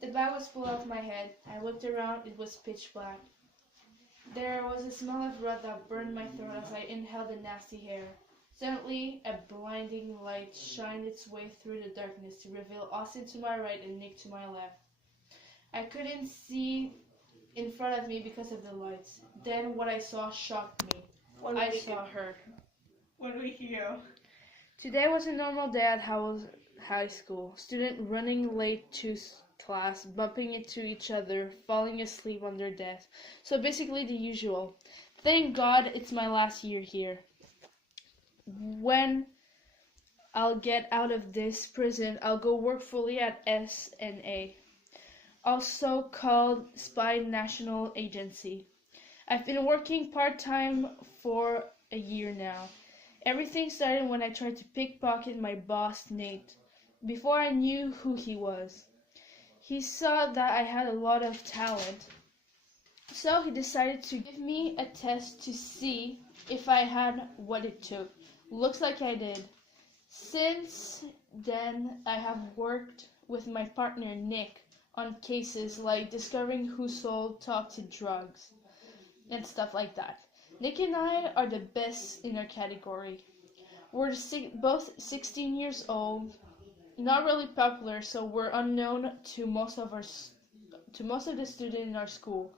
The bag was pulled off my head. I looked around. It was pitch black. There was a smell of blood that burned my throat as I inhaled the nasty air. Suddenly, a blinding light shined its way through the darkness to reveal Austin to my right and Nick to my left. I couldn't see in front of me because of the lights. Then what I saw shocked me. I saw her. What do we hear? Today was a normal day at Howells High School. Student running late to class, bumping into each other, falling asleep on their desk. So basically the usual. Thank God it's my last year here. When I'll get out of this prison, I'll go work fully at SNA, also called Spy National Agency. I've been working part-time for a year now. Everything started when I tried to pickpocket my boss, Nate, before I knew who he was. He saw that I had a lot of talent, so he decided to give me a test to see if I had what it took. Looks like I did. Since then, I have worked with my partner, Nick, on cases like discovering who sold toxic drugs and stuff like that. Nick and I are the best in our category. We're both 16 years old, not really popular, so we're unknown to most of the students in our school,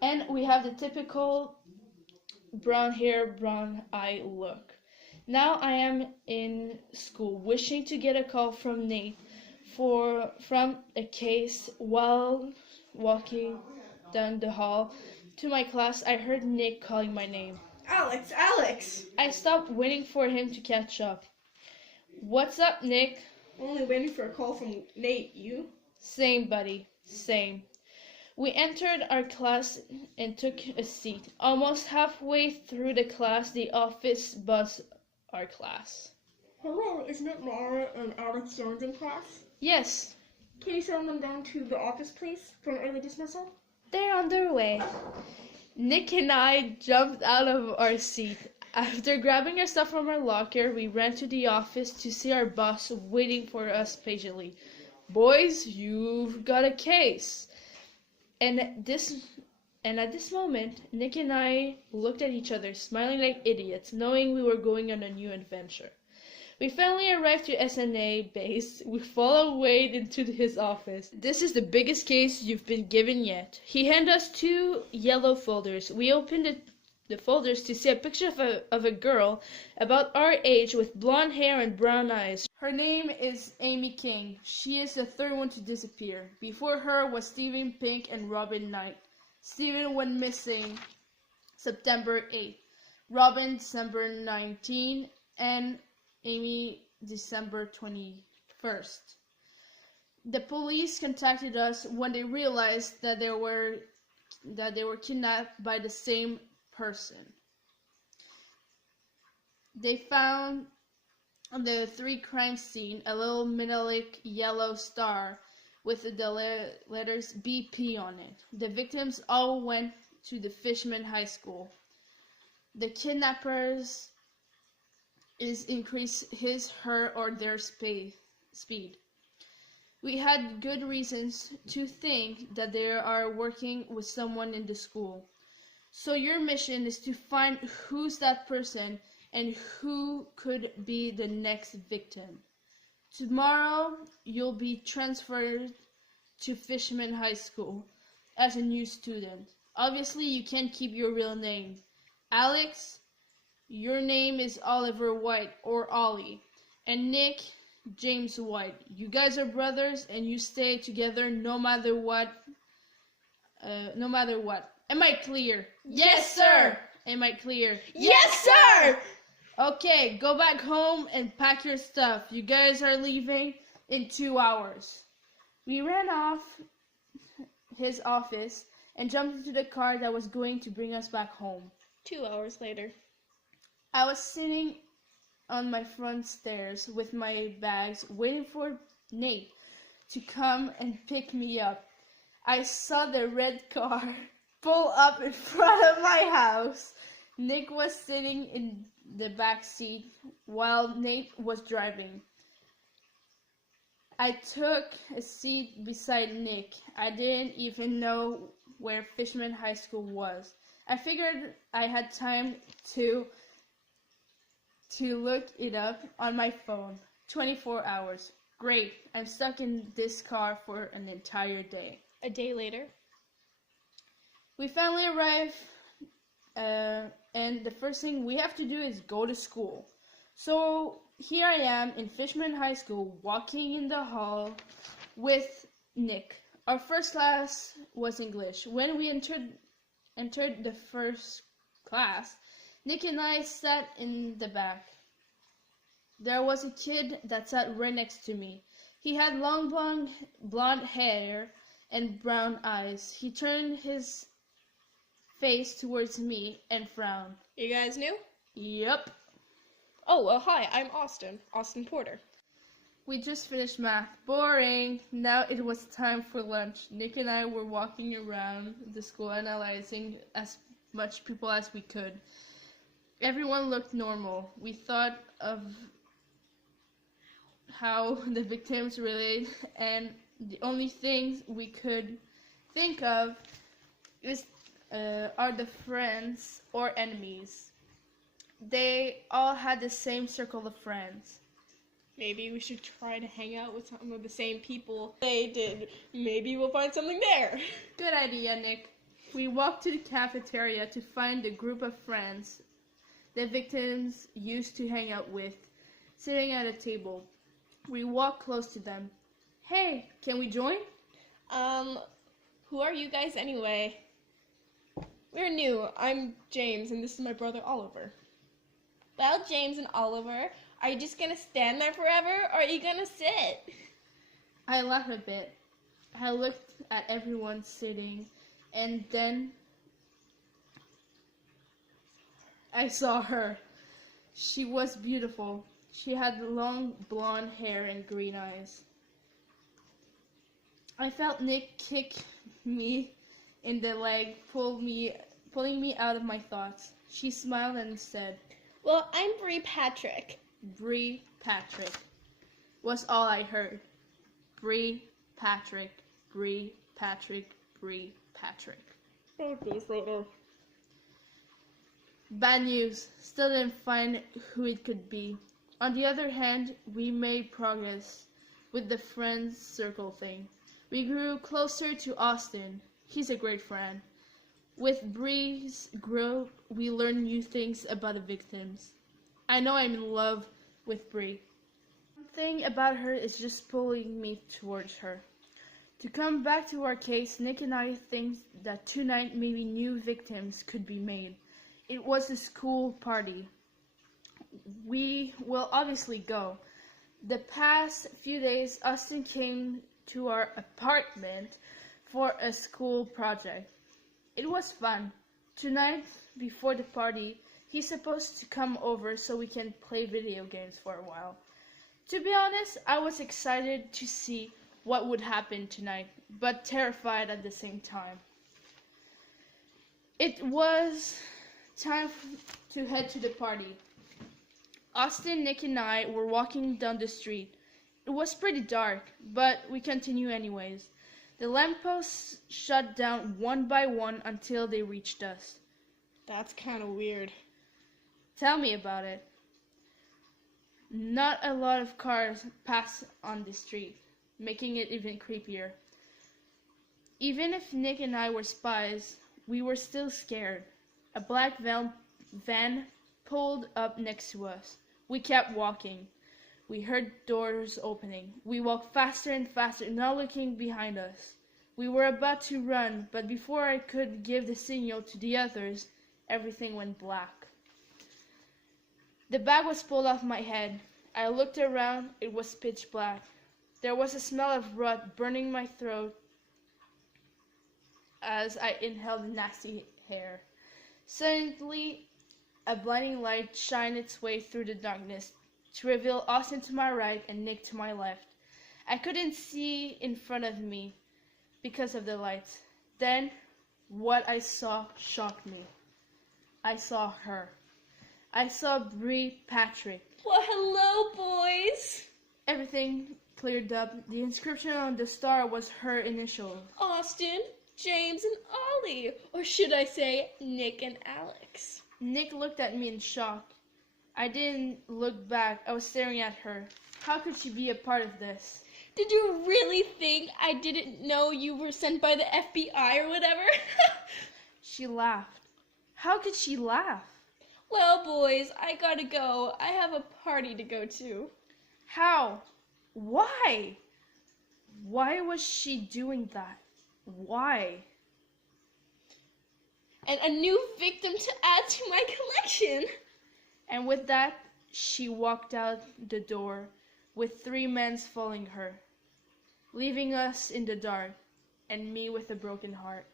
and we have the typical brown hair, brown eye look. Now I am in school, wishing to get a call from Nate from a case. While walking down the hall to my class, I heard Nick calling my name. Alex, Alex! I stopped waiting for him to catch up. What's up, Nick? Only waiting for a call from Nate, you? Same, buddy, same. We entered our class and took a seat. Almost halfway through the class, the office buzzed our class. Hello, isn't it Laura and Alex Jones in class? Yes, Can you send them down to the office, please, for an early dismissal? they're on their way. Nick and I jumped out of our seat. After grabbing our stuff from our locker, we ran to the office to see our boss waiting for us patiently. Boys, you've got a case. And at this moment, Nick and I looked at each other, smiling like idiots, knowing we were going on a new adventure. We finally arrived to SNA base. We followed Wade into his office. This is the biggest case you've been given yet. He handed us 2 yellow folders. We opened the folders to see a picture of a girl about our age with blonde hair and brown eyes. Her name is Amy King. She is the third one to disappear. Before her was Stephen Pink and Robin Knight. Stephen went missing September 8th, Robin December 19th, and Amy December 21st. The police contacted us when they realized that they were kidnapped by the same person. They found on the 3 crime scene a little metallic yellow star with the letters BP on it. The victims all went to the Fishman High School. The kidnappers is increase his, her, or their speed. We had good reasons to think that they are working with someone in the school. So your mission is to find who's that person and who could be the next victim. Tomorrow, you'll be transferred to Fishman High School as a new student. Obviously, you can't keep your real name. Alex, your name is Oliver White, or Ollie. And Nick, James White. You guys are brothers and you stay together no matter what. Am I clear? Yes, sir! Am I clear? Yes, sir! Okay, go back home and pack your stuff. You guys are leaving in 2 hours. We ran off his office and jumped into the car that was going to bring us back home. 2 hours later. I was sitting on my front stairs with my bags, waiting for Nate to come and pick me up. I saw the red car pull up in front of my house. Nick was sitting in the back seat while Nate was driving. I took a seat beside Nick. I didn't even know where Fishman High School was. I figured I had time to look it up on my phone. 24 hours. Great. I'm stuck in this car for an entire day. A day later. We finally arrive, and the first thing we have to do is go to school. So here I am in Fishman High School, walking in the hall with Nick. Our first class was English. When we entered the first class, Nick and I sat in the back. There was a kid that sat right next to me. He had long blonde hair and brown eyes. He turned his face towards me and frowned. You guys new? Yep. Oh, well, hi, I'm Austin Porter. We just finished math. Boring. Now it was time for lunch. Nick and I were walking around the school analyzing as much people as we could. Everyone looked normal. We thought of how the victims relate, and the only things we could think of are the friends or enemies. They all had the same circle of friends. Maybe we should try to hang out with some of the same people they did. Maybe we'll find something there. Good idea, Nick. We walked to the cafeteria to find the group of friends the victims used to hang out with, sitting at a table. We walked close to them. Hey, can we join? Who are you guys anyway? We're new. I'm James, and this is my brother Oliver. Well, James and Oliver, are you just gonna stand there forever, or are you gonna sit? I laughed a bit. I looked at everyone sitting, and then I saw her. She was beautiful. She had long blonde hair and green eyes. I felt Nick kick me in the leg, pulling me out of my thoughts. She smiled and said, Well, I'm Bree Patrick. Bree Patrick was all I heard. Bree Patrick, Bree Patrick, Bree Patrick. Bad news. Still didn't find who it could be. On the other hand, we made progress with the friends circle thing. We grew closer to Austin. He's a great friend. With Bree's group, we learned new things about the victims. I know I'm in love with Bree. One thing about her is just pulling me towards her. To come back to our case, Nick and I think that tonight maybe new victims could be made. It was a school party. We will obviously go. The past few days, Austin came to our apartment for a school project. It was fun. Tonight, before the party, he's supposed to come over so we can play video games for a while. To be honest, I was excited to see what would happen tonight, but terrified at the same time. It was time to head to the party. Austin, Nick, and I were walking down the street. It was pretty dark, but we continued anyways. The lampposts shut down one by one until they reached us. That's kind of weird. Tell me about it. Not a lot of cars pass on the street, making it even creepier. Even if Nick and I were spies, we were still scared. A black van pulled up next to us. We kept walking. We heard doors opening. We walked faster and faster, not looking behind us. We were about to run, but before I could give the signal to the others, everything went black. The bag was pulled off my head. I looked around. It was pitch black. There was a smell of rot burning my throat as I inhaled nasty hair. Suddenly, a blinding light shined its way through the darkness to reveal Austin to my right and Nick to my left. I couldn't see in front of me because of the lights. Then, what I saw shocked me. I saw her. I saw Bree Patrick. Well, hello, boys. Everything cleared up. The inscription on the star was her initial. Austin, James, and Ollie. Or should I say Nick and Alex? Nick looked at me in shock. I didn't look back. I was staring at her. How could she be a part of this? Did you really think I didn't know you were sent by the FBI or whatever? She laughed. How could she laugh? Well, boys, I gotta go. I have a party to go to. How? Why? Why was she doing that? Why? And a new victim to add to my collection. And with that, she walked out the door with 3 men following her, leaving us in the dark and me with a broken heart.